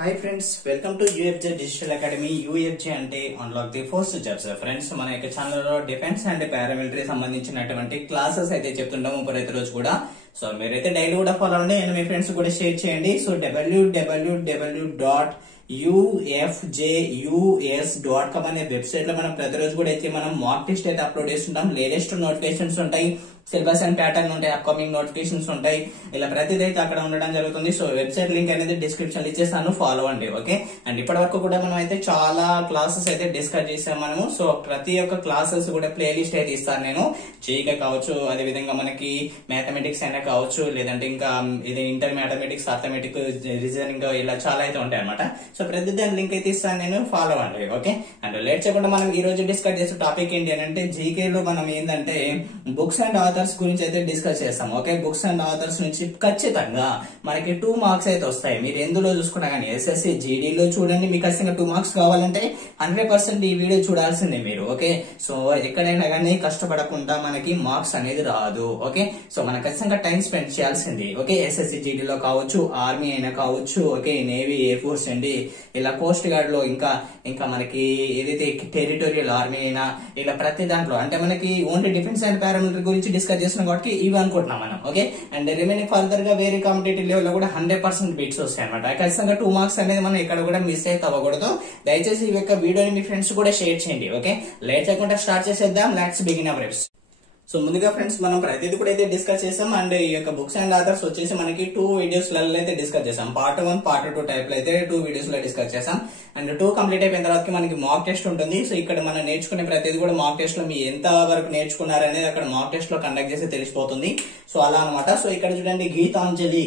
Hi friends, welcome to UFJ digital academy. UFJ అంటే unlock the first jobs. Friends, మన యొక్క ఛానల్లో defence and paramilitary సంబంధించినటువంటి classes అయితే చెప్తుంటాము ప్రతి రోజు కూడా. సో మీరైతే డైలీ కూడా ఫాలో అవ్వండి అండ్ మీ ఫ్రెండ్స్ కూడా షేర్ చేయండి. సో www.ufjus.com అనే వెబ్సైట్ లో మనం ప్రతిరోజు కూడా అయితే మనం మాక్ టెస్ట్ అయితే అప్లోడ్ చేస్తుంటాం. లేటెస్ట్ నోటిఫికేషన్స్ ఉంటాయి, సిలబస్ అండ్ ప్యాటర్న్ ఉంటాయి, అప్కమింగ్ నోటిఫికేషన్స్ ఉంటాయి, ఇలా ప్రతిదీ అయితే అక్కడ ఉండడం జరుగుతుంది. సో వెబ్సైట్ లింక్ అనేది డిస్క్రిప్షన్ లో ఇచ్చేస్తాను, ఫాలో అండి. ఓకే, అండ్ ఇప్పటి వరకు కూడా మనం అయితే చాలా క్లాసెస్ అయితే డిస్కస్ చేసాం మనము. సో ప్రతి ఒక్క క్లాసెస్ కూడా ప్లేలిస్ట్ అయితే ఇస్తాను నేను. జీకే కావచ్చు, అదే విధంగా మనకి మ్యాథమెటిక్స్ అయినా కావచ్చు, లేదంటే ఇంకా ఇది ఇంటర్ మ్యాథమెటిక్స్, అర్థమెటిక్, రీజనింగ్, ఇలా చాలా అయితే ఉంటాయి అనమాట. సో ప్రతి దాని లింక్ అయితే ఇస్తాను నేను, ఫాలో అండి. ఓకే, అండ్ లేట్ చేయకుండా మనం ఈ రోజు డిస్కస్ చేసే టాపిక్ ఏంటి అని అంటే, జీకేలో మనం ఏంటంటే బుక్స్ అండ్ ఆథర్స్ గురించి అయితే డిస్కస్ చేస్తాం. ఓకే, బుక్స్ అండ్ ఆథర్స్ నుంచి ఖచ్చితంగా మనకి 2 మార్క్స్ అయితే వస్తాయి. మీరు ఎందులో చూసుకున్నా కానీ ఎస్ఎస్సి జీడీలో చూడండి, మీకు ఖచ్చితంగా 2 మార్క్స్ కావాలంటే 100% ఈ వీడియో చూడాల్సిందే మీరు. ఓకే, సో ఎక్కడైనా కానీ కష్టపడకుండా మనకి మార్క్స్ అనేది రాదు. ఓకే, సో మనం ఖచ్చితంగా టైం స్పెండ్ చేయాల్సింది. ఓకే, ఎస్ఎస్సి జీడీలో కావచ్చు, ఆర్మీ అయినా కావచ్చు, ఓకే, నేవీ, ఎయిర్ ఫోర్స్ అండి, ఇలా కోస్ట్ గార్డ్ లో, ఇంకా మనకి ఏదైతే టెరిటోరియల్ ఆర్మీ అయినా, ఇలా ప్రతి దాంట్లో అంటే మనకి ఓన్లీ డిఫెన్స్ అండ్ పారామిలిటరీ గురించి డిస్కస్ చేస్తున్నాం కాబట్టి ఇవి అనుకుంటున్నాం మనం. ఓకే, అండ్ రిమైనింగ్ ఫర్దర్ గా వేరే కాంపిటేటివ్ లెవెల్ లో కూడా 100% బీట్స్ వస్తాయి అనమాట. ఖచ్చితంగా 2 మార్క్స్ అనేది మనం ఎక్కడ కూడా మిస్ అయితే అవ్వకూడదు. దయచేసి ఈ యొక్క వీడియోని మీ ఫ్రెండ్స్ కూడా షేర్ చేయండి. ఓకే, లేట్ చేయకుండా స్టార్ట్ చేసేద్దాం. Let's begin our episode. So ముందుగా ఫ్రెండ్స్, మనం ప్రతిదీ కూడా అయితే డిస్కస్ చేసాం. అండ్ ఈ యొక్క బుక్స్ అండ్ ఆథర్స్ వచ్చేసి మనకి 2 వీడియోస్ లలో అయితే డిస్కస్ చేసాం. పార్ట్ 1, పార్ట్ 2 టైప్ లో అయితే 2 వీడియోస్ లో డిస్కస్ చేసాం. అండ్ 2 కంప్లీట్ అయిపోయిన తర్వాత మనకి మాక్ టెస్ట్ ఉంటుంది. సో ఇక్కడ మనం నేర్చుకునే ప్రతిదీ కూడా మాక్ టెస్ట్ లో మీ ఎంత వరకు నేర్చుకున్నారు అనేది అక్కడ మాక్ టెస్ట్ లో కండక్ట్ చేసి తెలిసిపోతుంది. సో అలా అనమాట. సో ఇక్కడ చూడండి,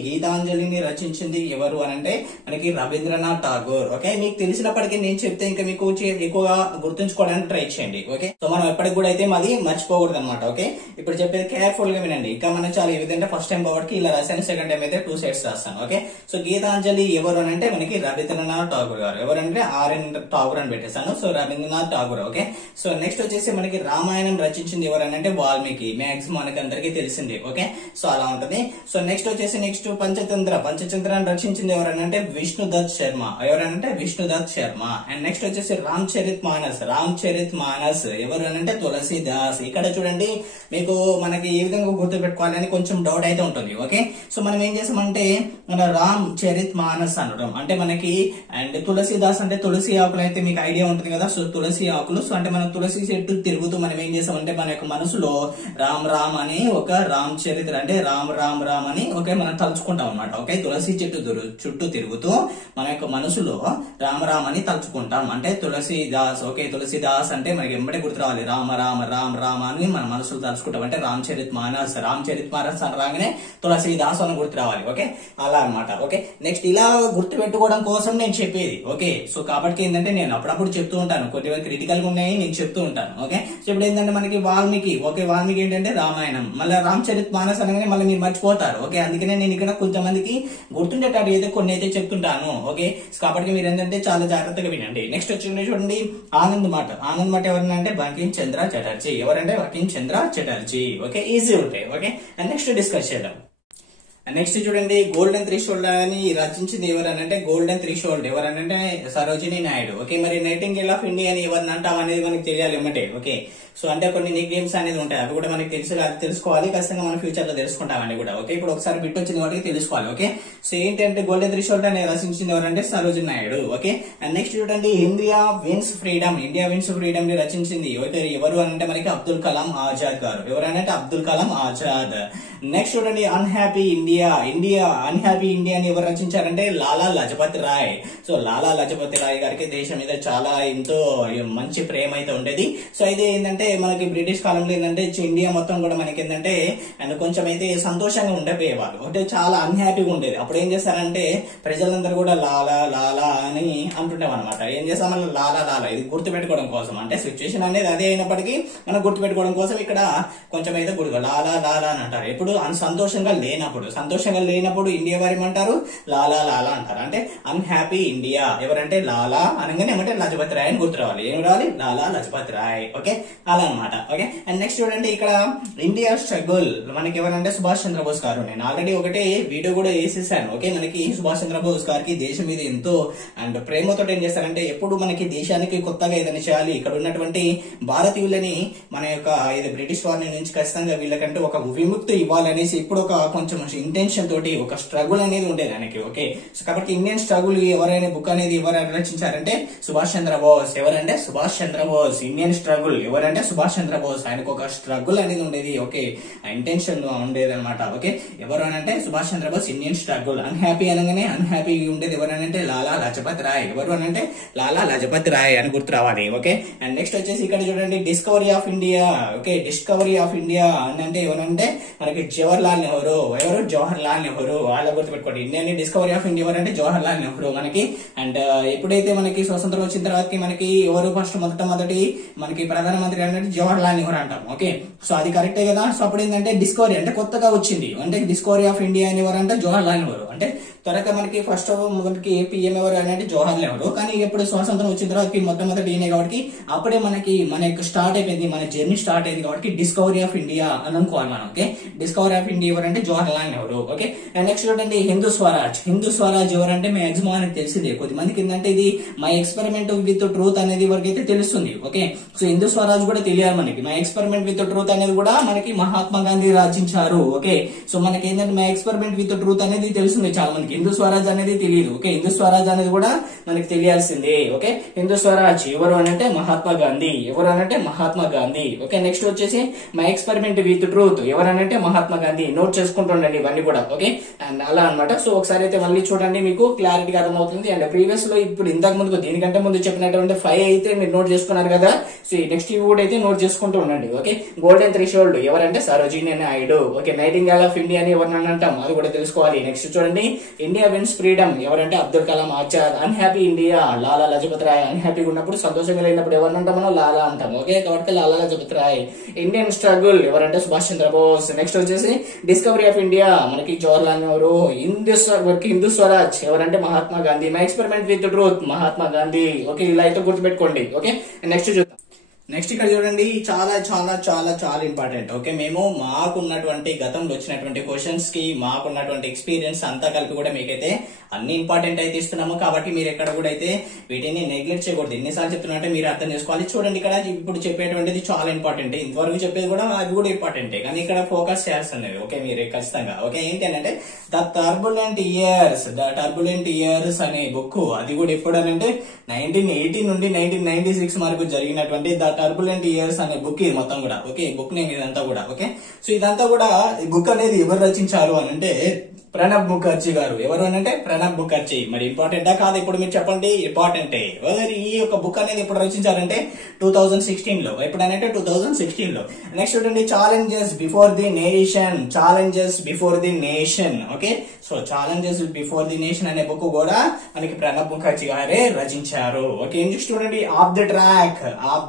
గీతాంజలిని రచించింది ఎవరు అని అంటే మనకి రవీంద్రనాథ్ ఠాగూర్. ఓకే, మీకు తెలిసినప్పటికీ నేను చెప్తే ఇంకా మీకు ఎక్కువగా గుర్తుంచుకోవడానికి ట్రై చేయండి. ఓకే, సో మనం ఎప్పటికి కూడా అయితే మాది మర్చిపోకూడదు అనమాట. ఓకే, ఇప్పుడు చెప్పేది కేర్ఫుల్ గా వినండి. ఇంకా మనం చాలా ఏదంటే ఫస్ట్ టైం కాబట్టి ఇలా రాశాను, సెకండ్ టైం అయితే 2 సైడ్స్ రాస్తాను. ఓకే, సో గీతాంజలి ఎవరు అని అంటే మనకి రవీంద్రనాథ్ ఠాగూర్ గారు. ఎవరంటే ఆర్ఎన్ ఠాగూర్ అని పెట్టేశాను. So Rabindranath Tagore. Okay, so next వచ్చేసి మనకి రామాయణం రచించింది ఎవరు అని అంటే వాల్మీకి. మాక్సిమం మనకి అందరికీ తెలిసింది. ఓకే, సో అలా ఉంటది. సో నెక్స్ట్ వచ్చేసి పంచతంత్రాన్ని రచించింది ఎవరని అంటే విష్ణుదత్ శర్మ. ఎవరనంటే విష్ణుదత్ శర్మ. అండ్ నెక్స్ట్ వచ్చేసి రామచరిత్ మానస్ ఎవరు అని అంటే తులసీదాస్. ఇక్కడ చూడండి, మీకు మనకి ఏ విధంగా గుర్తు పెట్టుకోవాలని కొంచెం డౌట్ అయితే ఉంటుంది. ఓకే, సో మనం ఏం చేసామంటే మన రామ్ చరిత్ మానస్ అనడం అంటే మనకి, అండ్ తులసీదాస్ అంటే తులసి ఆకులు అయితే మీకు ఐడియా ఉంటుంది కదా. సో తులసి ఆకులు, సో అంటే మనం తులసి చెట్టు తిరుగుతూ మనం ఏం చేసామంటే మన యొక్క మనసులో రామ్ అని ఒక రామ్ చరిత్ర అంటే రామ్ అని ఓకే మనం తలుచుకుంటాం అనమాట. ఓకే, తులసి చెట్టు చుట్టూ తిరుగుతూ మన యొక్క మనసులో రామ్ అని తలుచుకుంటాం. అంటే తులసీదాస్. ఓకే, తులసీదాస్ అంటే మనకి ఎంబడే గుర్తు రావాలి, రామ అని మన మనసులో తలుచుకుంటాం. అంటే రామచరిత్ మానస్ అని రాగానే తులసీదాస్ అని గుర్తు రావాలి. ఓకే, అలా అనమాట. ఓకే, నెక్స్ట్ ఇలా గుర్తు పెట్టుకోవడం కోసం నేను చెప్పేది. ఓకే, సో కాబట్టి ఏంటంటే నేను అప్పుడప్పుడు చెప్తూ ఉంటాను, కొద్దిగా క్రిటికల్ గా ఉన్నాయి, నేను చెప్తూ ఉంటాను. ఓకే, సో ఇప్పుడు ఏంటంటే మనకి వాల్మీకి. ఓకే, వాల్మీకి ఏంటంటే రామాయణం, మళ్ళీ రామచరిత్ మానస్ అనగానే మళ్ళీ మీరు మర్చిపోతారు. ఓకే, అందుకనే నేను ఇక్కడ కొంతమందికి గుర్తుండేటట్టు అయితే కొన్ని అయితే చెప్తుంటాను. ఓకే, కాబట్టి మీరు ఏంటంటే చాలా జాగ్రత్తగా వినండి. నెక్స్ట్ వచ్చి చూడండి, ఆనంద్ మఠ్ ఎవరంటే బంకిం చంద్ర చటర్జీ. ఎవరంటే బంకిం చంద్ర చటర్జీ. ఓకే, ఈజీ ఉంటాయి. ఓకే, అండ్ నెక్స్ట్ డిస్కస్ చేద్దాం. నెక్స్ట్ చూడండి, గోల్డెన్ త్రీషోల్డ్ అని రచించింది ఎవరనంటే ఎవరనంటే సరోజినీ నాయుడు. ఓకే, మరి నైటింగేల్ ఆఫ్ ఇండియా అని ఎవరిని అంటాం అనేది మనకి తెలియాలి ఏమంటే. ఓకే, సో అంటే కొన్ని నిక్ నేమ్స్ అనేది ఉంటాయి, అవి కూడా మనకి తెలుసుకోవాలి. ఖచ్చితంగా మనం ఫ్యూచర్ లో తెలుసుకుంటామని కూడా. ఓకే, ఇప్పుడు ఒకసారి బిట్ వచ్చింది వాటికి తెలుసుకోవాలి. ఓకే, సో ఏంటంటే గోల్డెన్ త్రీషోల్డ్ అని రచించింది ఎవరంటే Sarojini Naidu. Okay, and next చూడండి, ఇండియా విన్స్ ఫ్రీడమ్ ని రచించింది ఎవరు అనంటే మనకి అబ్దుల్ కలాం ఆజాద్ గారు. ఎవరనంటే అబ్దుల్ కలాం ఆజాద్. నెక్స్ట్ చూడండి, అన్హ్యాపీ ఇండియా అని ఎవరు రచించారంటే లాలా లజపతి రాయ్. సో లాలా లజపతి రాయ్ గారికి దేశం మీద చాలా ఎంతో మంచి ప్రేమ అయితే ఉండేది. సో అయితే ఏంటంటే మనకి బ్రిటిష్ కాలంలో ఏంటంటే ఇండియా మొత్తం కూడా మనకి ఏంటంటే అండ్ కొంచెం అయితే సంతోషంగా ఉండకపోయేవాళ్ళు, అంటే చాలా అన్హ్యాపీగా ఉండేది. అప్పుడు ఏం చేస్తారంటే ప్రజలందరూ కూడా లాలా అని అంటుంటాం అనమాట. ఏం చేస్తామని లాలా ఇది గుర్తు పెట్టుకోవడం కోసం, అంటే సిచ్యువేషన్ అనేది అదే అయినప్పటికీ మనం గుర్తు పెట్టుకోవడం కోసం ఇక్కడ కొంచెం అయితే లాలా అని అంటారు. ఎప్పుడు ఎప్పుడు సంతోషంగా లేనప్పుడు ఇండియా వారు ఏమంటారు, లాలా లాలా అంటారు. అంటే అన్హ్యాపీ ఇండియా ఎవరంటే లాలా అనగానే ఏమంటే లజపతి రాయ్ అని గుర్తు రావాలి. ఏం రావాలి, లాలా లజపతి రాయ్. ఓకే, అలా అనమాట. ఓకే, అండ్ నెక్స్ట్ చూడండి ఇక్కడ ఇండియా స్ట్రగుల్ మనకి ఎవరంటే సుభాష్ చంద్రబోస్ గారు. నేను ఆల్రెడీ ఒకటే వీడియో కూడా వేసేసాను. ఓకే, మనకి సుభాష్ చంద్రబోస్ గారికి దేశం మీద ఎంతో అండ్ ప్రేమతో ఏం చేస్తారంటే ఎప్పుడు మనకి దేశానికి కొత్తగా ఏదైనా చేయాలి, ఇక్కడ ఉన్నటువంటి భారతీయులని మన యొక్క ఇది బ్రిటిష్ వారి నుంచి ఖచ్చితంగా వీళ్ళకంటే ఒక విముక్తి ఇవ్వాలనేసి ఇప్పుడు ఒక కొంచెం ఇంటెన్షన్ తోటి ఒక స్ట్రగుల్ అనేది ఉండేది ఆయనకి. ఓకే, సో కాబట్టి ఇండియన్ స్ట్రగుల్ ఎవరైనా బుక్ అనేది ఎవరు రచించారంటే సుభాష్ చంద్రబోస్. ఎవరంటే సుభాష్ చంద్రబోస్. ఇండియన్ స్ట్రగుల్ ఎవరంటే సుభాష్ చంద్రబోస్. ఆయనకు ఒక స్ట్రగుల్ అనేది ఉండేది. ఓకే, ఇంటెన్షన్ ఉండేది అనమాట. ఓకే, ఎవరు అంటే Subhash Chandra Bose. Indian struggle unhappy అనగానే అన్హ్యాపీ ఉండేది ఎవరనంటే లాలా లజపతి రాయ్. ఎవరు అనంటే లాలా లజపతి రాయ్ అని గుర్తు రావాలి. ఓకే, అండ్ నెక్స్ట్ వచ్చేసి ఇక్కడ చూడండి discovery of India. Okay, discovery of India అంటే ఎవరంటే మనకి జవహర్లాల్ నెహ్రూ. ఎవరు, జవహర్లాల్ నెహ్రూ. వాళ్ళ గుర్తుపెట్టుకోండి. ఇండియన్ డిస్కవరీ ఆఫ్ ఇండియా ఎవరంటే జవహర్లాల్ నెహ్రూ మనకి. అండ్ ఎప్పుడైతే మనకి స్వతంత్రం వచ్చిన తర్వాత మనకి ఎవరు ఫస్ట్ మొదటి మనకి ప్రధానమంత్రి అంటే జవహర్లాల్ నెహ్రూ అంటాం. ఓకే, సో అది కరెక్టే కదా. సో అప్పుడు ఏంటంటే డిస్కవరీ అంటే కొత్తగా వచ్చింది అంటే డిస్కవరీ ఆఫ్ ఇండియా అని ఎవరంటే జవహర్లాల్ నెహ్రూ. అంటే త్వరగా మనకి ఫస్ట్ మనకి పిఎం ఎవరు అంటే జవహర్లాల్ నెహ్రూ. కానీ ఎప్పుడు స్వాతంత్రం వచ్చిన తర్వాత మొట్టమొదటి ఈయనే కాబట్టి అప్పుడే మనకి మన యొక్క స్టార్ట్ అయిపోయింది, మన జర్నీ స్టార్ట్ అయింది కాబట్టి డిస్కవరీ ఆఫ్ ఇండియా అని అనుకోవాలి మనం. ఓకే, డిస్కవరీ ఆఫ్ ఇండియా ఎవరంటే Jawaharlal Nehru. Okay, and next చూడండి హిందూ స్వరాజ్ ఎవరంటే మాక్సిమం మనకి తెలిసిందే. కొద్ది మందికి ఏంటంటే ఇది మై ఎక్స్పెరిమెంట్ విత్ ట్రూత్ అనేది వరకైతే తెలుస్తుంది. ఓకే, సో హిందూ స్వరాజ్ కూడా తెలియాలి మనకి. మై ఎక్స్పెరిమెంట్ విత్ ట్రూత్ అనేది కూడా మనకి మహాత్మా గాంధీ రచించారు. ఓకే, సో మనకి ఏంటంటే మై ఎక్స్పెరిమెంట్ విత్ ట్రూత్ అనేది తెలుస్తుంది చాలా మందికి. హిందూ స్వరాజ్ అనేది తెలియదు. ఓకే, హిందూ స్వరాజ్ అనేది కూడా మనకి తెలియాల్సిందే. ఓకే, హిందూ స్వరాజ్ ఎవరు అనంటే మహాత్మా గాంధీ. ఎవరు అనంటే మహాత్మా గాంధీ. ఓకే, నెక్స్ట్ వచ్చేసి మై ఎక్స్పెరిమెంట్ విత్ ట్రూత్ ఎవరనంటే మహాత్మా గాంధీ. నోట్ చేసుకుంటుండండి ఇవన్నీ కూడా. ఓకే, అండ్ అలా అనమాట. సో ఒకసారి అయితే మళ్ళీ చూడండి, మీకు క్లారిటీగా అర్థమవుతుంది. అండ్ ప్రీవియస్ లో ఇప్పుడు ఇంతకు ముందు దీనికంటే ముందు చెప్పినటువంటి 5 అయితే మీరు నోట్ చేసుకున్నారు కదా. సో ఈ నెక్స్ట్ ఇవి కూడా అయితే నోట్ చేసుకుంటూ ఉండండి. ఓకే, గోల్డెన్ థ్రెషోల్డ్ ఎవరంటే Sarojini Naidu. Okay, nightingale of India అని ఎవరిని అంటాం అది కూడా తెలుసుకోవాలి. నెక్స్ట్ చూడండి ఇండియా విన్స్ ఫ్రీడమ్ ఎవరంటే అబ్దుల్ కలాం ఆజాద్. Unhappy India Lala Lajpat Roy. అన్హ్యాపీగా ఉన్నప్పుడు సంతోషంగా లేనప్పుడు ఎవరిని అంటాం మనం, లాలా అంటాం. ఓకే, కాబట్టి లాలా లజపతి రాయ్. ఇండియన్ స్ట్రగుల్ ఎవరంటే సుభాష్ చంద్రబోస్. నెక్స్ట్ వచ్చేసి డిస్కవరీ ఆఫ్ ఇండియా మనకి జవహర్లాల్ నెహ్రూ. హిందూ స్వరాజ్ ఎవరంటే Mahatma Gandhi. My experiment with truth Mahatma Gandhi. Okay, ఇలా అయితే గుర్తుపెట్టుకోండి. ఓకే, నెక్స్ట్ చూద్దాం. నెక్స్ట్ ఇక్కడ చూడండి చాలా చాలా చాలా చాలా ఇంపార్టెంట్. ఓకే, మేము మాకున్నటువంటి గతంలో వచ్చినటువంటి క్వశ్చన్స్ కి మాకున్నటువంటి ఎక్స్పీరియన్స్ అంతా కలిపి కూడా మీకైతే అన్ని ఇంపార్టెంట్ అయితే ఇస్తున్నాము. కాబట్టి మీరు ఎక్కడ కూడా అయితే వీటిని నెగ్లెక్ట్ చేయకూడదు. ఎన్నిసార్లు చెప్తున్నా అంటే మీరు అర్థం చేసుకోవాలి. చూడండి ఇక్కడ ఇప్పుడు చెప్పేటువంటిది చాలా ఇంపార్టెంట్. ఇంతవరకు చెప్పేది కూడా అది కూడా ఇంపార్టెంటే, కానీ ఇక్కడ ఫోకస్ చేస్తున్నది. ఓకే, మీరు ఖచ్చితంగా. ఓకే, ఏంటి అంటే ద టర్బులెంట్ ఇయర్స్ అనే బుక్. అది కూడా ఎప్పుడు అంటే 1980 నుండి 1996 వరకు జరిగినటువంటి ద టర్బులెంట్ ఇయర్స్ అనే బుక్ ఇది మొత్తం కూడా. ఓకే, బుక్ నేమ్ ఇదంతా కూడా. ఓకే, సో ఇదంతా కూడా ఈ బుక్ అనేది ఎవరు రచించారు అని అంటే ప్రణబ్ ముఖర్జీ గారు. ఎవరు అంటే ప్రణబ్ ముఖర్జీ. మరి ఇంపార్టెంటా కాదు ఇప్పుడు మీరు చెప్పండి. ఇంపార్టెంటే. ఈ యొక్క బుక్ అనేది ఎప్పుడు రచించారంటే 2016 లో. ఎప్పుడనంటే 2016 లో. నెక్స్ట్ చూడండి challenges before the nation. Okay, so challenges before the nation అనే బుక్ కూడా మనకి ప్రణబ్ ముఖర్జీ గారే రచించారు. ఓకే, నెక్స్ట్ చూడండి ఆఫ్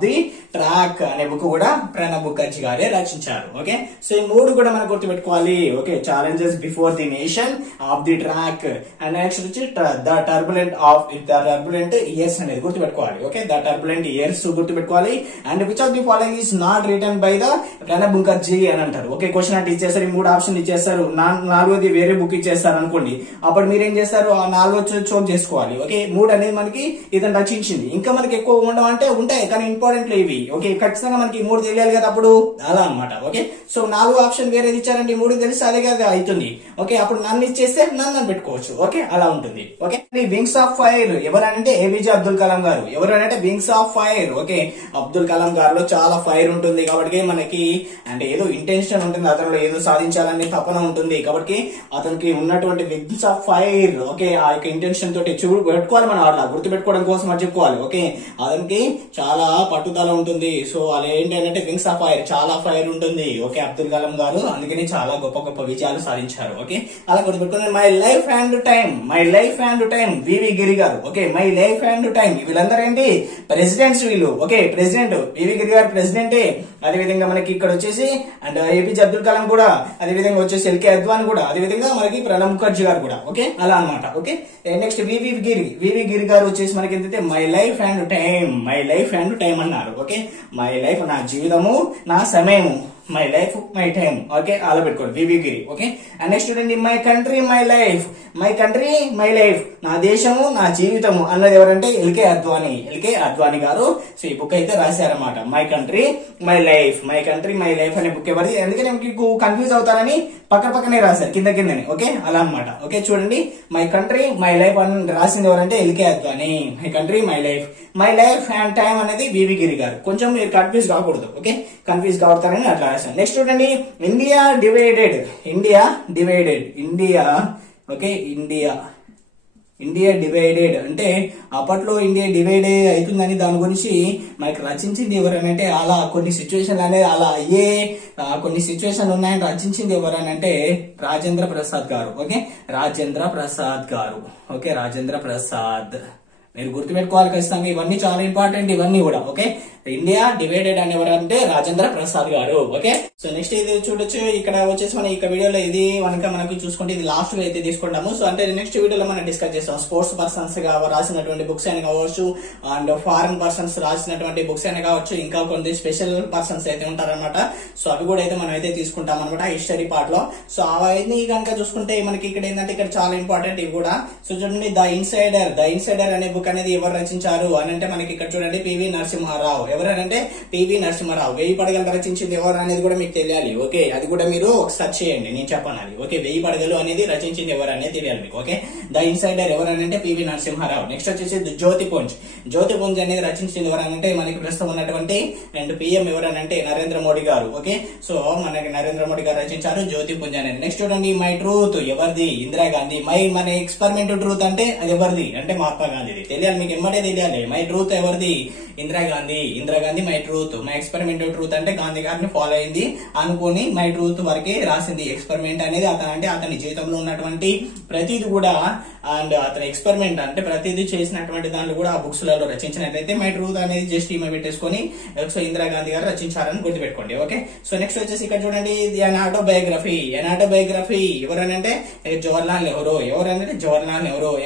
ది ట్రాక్ అనే బుక్ కూడా ప్రణబ్ ముఖర్జీ గారే రచించారు. ఓకే, సో ఈ మూడు కూడా మనం గుర్తుపెట్టుకోవాలి. Okay, challenges before the nation, of the track, and next వచ్చి ద టర్బులెంట్ ఇయర్స్ అనేది గుర్తుపెట్టుకోవాలి. ఓకే, ద టర్బులెంట్ ఇయర్స్ గుర్తుపెట్టుకోవాలి. And which of the following is not written by the Pranab Mukherjee అని అంటారు. ఓకే, క్వశ్చన్ అంటే ఇచ్చేస్తారు, ఈ 3 ఆప్షన్ ఇచ్చేస్తారు, నాలుగోది వేరే బుక్ ఇచ్చేస్తారు అనుకోండి. అప్పుడు మీరేం చేస్తారు, ఆ 4 చోక్ చేసుకోవాలి. ఓకే, 3 అనేది మనకి ఇతను రచించింది. ఇంకా మనకి ఎక్కువ ఉండవంటే ఉంటాయి, కానీ ఇంపార్టెంట్ ఇవి. ఓకే, ఖచ్చితంగా మనకి 3 తెలియాలి కదా అప్పుడు, అలా అనమాట. ఓకే, సో 4 ఆప్షన్ వేరేది ఇచ్చారంటే 3 తెలిసి అదే కదా అవుతుంది. ఓకే, అప్పుడు నన్ను ఇచ్చేస్తే నన్ను పెట్టుకోవచ్చు. ఓకే, అలా ఉంటుంది. ఓకే, వింగ్స్ ఆఫ్ ఫైర్ ఎవరంటే ఏపీజే అబ్దుల్ కలాం గారు. ఎవరు అంటే wings of fire. Okay, Abdul Kalam గారిలో చాలా ఫైర్ ఉంటుంది కాబట్టి మనకి అంటే ఏదో ఇంటెన్షన్ ఉంటుంది, అతనిలో ఏదో సాధించాలని తపన ఉంటుంది కాబట్టి అతనికి ఉన్నటువంటి వింగ్స్ ఆఫ్ ఫైర్. ఓకే, ఆ యొక్క ఇంటెన్షన్ తోటి పెట్టుకోవాలి మనం, అట్లా గుర్తు పెట్టుకోవడం కోసం అని చెప్పుకోవాలి. ఓకే, అతనికి చాలా పట్టుదల ఉంటుంది. సో అలా ఏంటంటే వింగ్స్ ఆఫ్ ఫైర్, చాలా ఫైర్ ఉంటుంది. ఓకే, అబ్దుల్ కలాం గారు అందుకని చాలా గొప్ప గొప్ప విజయాలు సాధించారు. ఓకే, అలా గుర్తుపెట్టుకోండి. మై లైఫ్ అండ్ టైం వివి గిరి గారు. Okay, my life and time వీళ్ళందరూ ఏంటి ప్రెసిడెంట్స్ వీళ్ళు. ఓకే, ప్రెసిడెంట్ వివి గిరి గారు ప్రెసిడెంటే. అదే విధంగా మనకి ఇక్కడ వచ్చేసి అండ్ ఏపీజే అబ్దుల్ కలాం కూడా, అదే విధంగా వచ్చేసి ఎల్కే అద్వానీ కూడా, అదే విధంగా మనకి ప్రణబ్ ముఖర్జీ గారు కూడా. ఓకే, అలా అనమాట. ఓకే, నెక్స్ట్ వివి గిరి గారు వచ్చేసి మనకి ఏంటంటే మై లైఫ్ అండ్ టైం అన్నారు. ఓకే, మై లైఫ్ నా జీవితము నా సమయము, my life my time. Okay, అలా పెట్టుకోండి వివి గిరి. ఓకే, అండ్ నెక్స్ట్ చూడండి మై కంట్రీ మై లైఫ్ నా దేశము నా జీవితము అన్నది ఎవరంటే ఎల్కే అద్వానీ గారు. సో ఈ బుక్ అయితే రాశారన్నమాట. మై కంట్రీ మై లైఫ్ అనే బుక్ ఎవరిది, ఎందుకంటే మీకు కన్ఫ్యూజ్ అవుతారని పక్కనే రాశారు కిందనే. ఓకే, అలా అనమాట. ఓకే, చూడండి మై కంట్రీ మై లైఫ్ అని రాసింది ఎవరంటే LK Advani. My country my life and time అనేది వివి గిరి గారు. కొంచెం మీరు కన్ఫ్యూజ్ కాకూడదు. ఓకే, కన్ఫ్యూజ్ కావతారని అట్లా రాశాను. నెక్స్ట్ చూడండి ఇండియా డివైడెడ్. ఇండియా డివైడెడ్ అంటే అప్పట్లో ఇండియా డివైడ్ అవుతుందని దాని గురించి మనకి రచించింది ఎవరనంటే, అలా కొన్ని సిచ్యువేషన్లు అనేది అలా అయ్యే కొన్ని సిచ్యువేషన్లు ఉన్నాయని రచించింది ఎవరనంటే రాజేంద్ర ప్రసాద్ గారు. ఓకే, రాజేంద్ర ప్రసాద్ మీరు గుర్తుపెట్టుకోవాలి ఖచ్చితంగా. ఇవన్నీ చాలా ఇంపార్టెంట్ ఇవన్నీ కూడా. ఓకే, ఇండియా డివైడెడ్ అని ఎవరంటే రాజేంద్ర ప్రసాద్ గారు. ఓకే, సో నెక్స్ట్ ఇది చూడొచ్చు. ఇక్కడ వచ్చేసి మనం ఇక వీడియోలో ఇది మనకి చూసుకుంటే ఇది లాస్ట్ గా అయితే తీసుకుంటాము. సో అంటే నెక్స్ట్ వీడియోలో మనం డిస్కస్ చేస్తాం స్పోర్ట్స్ పర్సన్స్ గా రాసినటువంటి బుక్స్ అయినా కావచ్చు, అండ్ ఫారెన్ పర్సన్స్ రాసినటువంటి బుక్స్ అయినా కావచ్చు, ఇంకా కొన్ని స్పెషల్ పర్సన్స్ అయితే ఉంటారనమాట. సో అవి కూడా అయితే మనం అయితే తీసుకుంటాం అనమాట హిస్టరీ పార్ట్ లో. సో అవన్నీ కనుక చూసుకుంటే మనకి ఇక్కడ ఏంటంటే ఇక్కడ చాలా ఇంపార్టెంట్ ఇవి కూడా. సో చూడండి ద ఇన్సైడర్ అనే బుక్ అనేది ఎవరు రచించారు అని అంటే మనకి ఇక్కడ చూడండి పివి నరసింహారావు. ఎవరనంటే పివి నరసింహారావు. 1000 పడగలు రచించింది ఎవరు అనేది కూడా మీకు తెలియాలి. ఓకే, అది కూడా మీరు సెర్చ్ చేయండి, నేను చెప్పాను అది. ఓకే, 1000 పడగలు అనేది రచించింది ఎవరు అనేది తెలియాలి మీకు. ఓకే, ద ఇన్సైడర్ ఎవరనంటే పివి నరసింహారావు. నెక్స్ట్ వచ్చేసి జ్యోతి పుంజ్ అనేది రచించింది ఎవరనంటే మనకి ప్రస్తుతం ఉన్నటువంటి అండ్ పిఎం ఎవరనంటే నరేంద్ర మోడీ గారు. ఓకే, సో మనకి నరేంద్ర మోడీ గారు రచించారు జ్యోతి పుంజ్ అనేది. నెక్స్ట్ చూడండి మై ట్రూత్ ఎవరిది, ఇందిరాగాంధీ. మన ఎక్స్పెరిమెంట్ ట్రూత్ అంటే అది ఎవరిది అంటే మహాత్మా గాంధీది. తెలియాలి మీకు, ఎమ్మటే తెలియాలి. మై ట్రూత్ ఎవరిది, Indira Gandhi my truth. My experiment truth అంటే గాంధీ గారిని ఫాలో అయింది అనుకుని మై ట్రూత్ వరకే రాసింది. ఎక్స్పెరిమెంట్ అనేది అతని జీవితంలో ఉన్నటువంటి ప్రతిది కూడా అండ్ అతని ఎక్స్పెరిమెంట్ అంటే ప్రతిదీ చేసినటువంటి దాంట్లో కూడా ఆ బుక్స్ లలో రచించినట్లయితే మై ట్రూత్ అనేది జస్ట్ ఈమె పెట్టేసుకొని సో ఇందిరాగాంధీ గారు రచించారని గుర్తుపెట్టుకోండి. ఓకే, సో నెక్స్ట్ వచ్చేసి ఇక్కడ చూడండి ఎన్ ఆటోబయోగ్రఫీ ఎవరనంటే జవహర్లాల్ నెహ్రూ.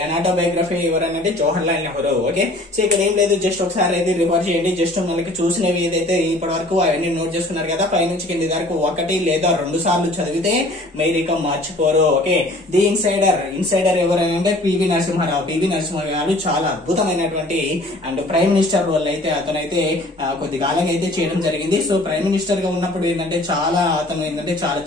ఎన్ ఆటోబయోగ్రఫీ ఎవరనంటే జవహర్లాల్ నెహ్రూ. ఓకే, సో ఇక్కడ ఏం లేదు, జస్ట్ ఒకసారి అయితే రిఫర్ చేయండి. జస్ట్ మనకి చూసినవి ఏదైతే ఇప్పటి వరకు అవన్నీ నోట్ చేసుకున్నారు కదా, పై నుంచి కింది వరకు 1 లేదా 2 సార్లు చదివితే మీరు ఇక మర్చిపోరు. ఓకే, ది ఇన్సైడర్ ఎవరంటే పివి నరసింహారావు చాలా అద్భుతమైనటువంటి అండ్ ప్రైమ్ మినిస్టర్ రోల్ అయితే అతనైతే కొద్ది కాలంగా అయితే చేయడం జరిగింది. సో ప్రైమ్ మినిస్టర్ గా ఉన్నప్పుడు ఏంటంటే చాలా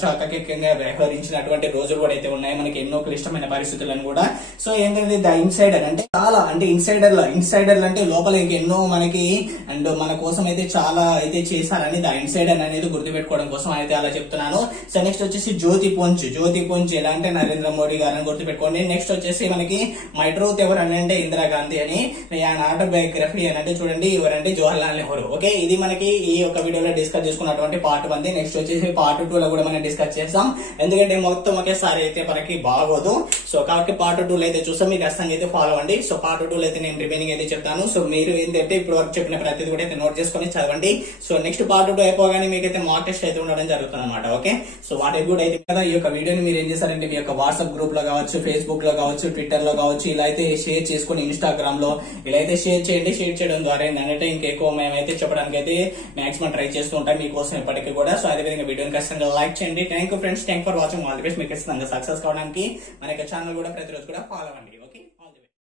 చాకచక్యంగా వ్యవహరించినటువంటి రోజులు కూడా అయితే ఉన్నాయి మనకి, ఎన్నో క్లిష్టమైన పరిస్థితులను కూడా. సో ఏంటంటే ద ఇన్సైడర్ అంటే చాలా అంటే ఇన్సైడర్లు అంటే లోపల ఇంకెన్నో మనకి అండ్ మన కోసం అయితే చాలా అయితే చేశారని ద ఇన్సైడర్ అనేది గుర్తుపెట్టుకోవడం కోసం అయితే అలా చెప్తున్నాను. సో నెక్స్ట్ వచ్చేసి జ్యోతి పుంజ్ ఎలా అంటే నరేంద్ర మోడీ గారిని గుర్తుపెట్టుకోండి. నెక్స్ట్ వచ్చేసి మనకి మై ట్రూత్ ఎవరు అంటే ఇందిరాగాంధీ అని, ఆటోబయోగ్రఫీ అని అంటే చూడండి ఎవరంటే జవహర్లాల్ నెహ్రూ. ఓకే, ఇది మనకి ఈ యొక్క వీడియోలో డిస్కస్ చేసుకున్నటువంటి పార్ట్ 1. నెక్స్ట్ వచ్చేసి పార్ట్ 2 లో కూడా మనం డిస్కస్ చేస్తాం, ఎందుకంటే మొత్తం ఒకేసారి అయితే మనకి బాగోదు. సో కాబట్టి పార్ట్ 2 లో అయితే చూస్తాం, మీకు ఖచ్చితంగా అయితే ఫాలో అవ్వండి. సో పార్ట్ 2 లో అయితే నేను రిమైనింగ్ అయితే చెప్తాను. సో మీరు ఏంటంటే ఇప్పుడు వరకు చెప్పిన ప్రతిదీ కూడా అయితే నోట్ చేసుకుని చదవండి. సో నెక్స్ట్ పార్ట్ 2 అయిపోగానే మీకైతే మాక్ టెస్ట్ అయితే ఉండడం జరుగుతుంది అనమాట. ఓకే, సో వాటి కూడా అయితే కదా ఈ యొక్క వీడియోని మీరు ఏం చేస్తారంటే మీ యొక్క వాట్సాప్ గ్రూప్ లో కావచ్చు, ఫేస్బుక్ లో కావచ్చు, ట్విట్టర్ లో కావచ్చు, ఇలా అయితే షేర్ చేసుకుని ఇన్స్టాగ్రామ్ లో ఇలా అయితే షేర్ చేయండి. షేర్ చేయడం ద్వారా ఏంటంటే ఇంకెక్కువ మేమైతే చెప్పడానికి అయితే మాక్సిమం ట్రై చేస్తూ ఉంటాం మీకోసం ఇప్పటికీ కూడా. సో అదేవిధంగా వీడియోని ఖచ్చితంగా లైక్ చేయండి. Thank you friends, thank for watching. All the best. మీకు ఖచ్చితంగా సక్సెస్ కావడానికి మన యొక్క ఛానల్ కూడా ప్రతిరోజు కూడా ఫాలో అవ్వండి.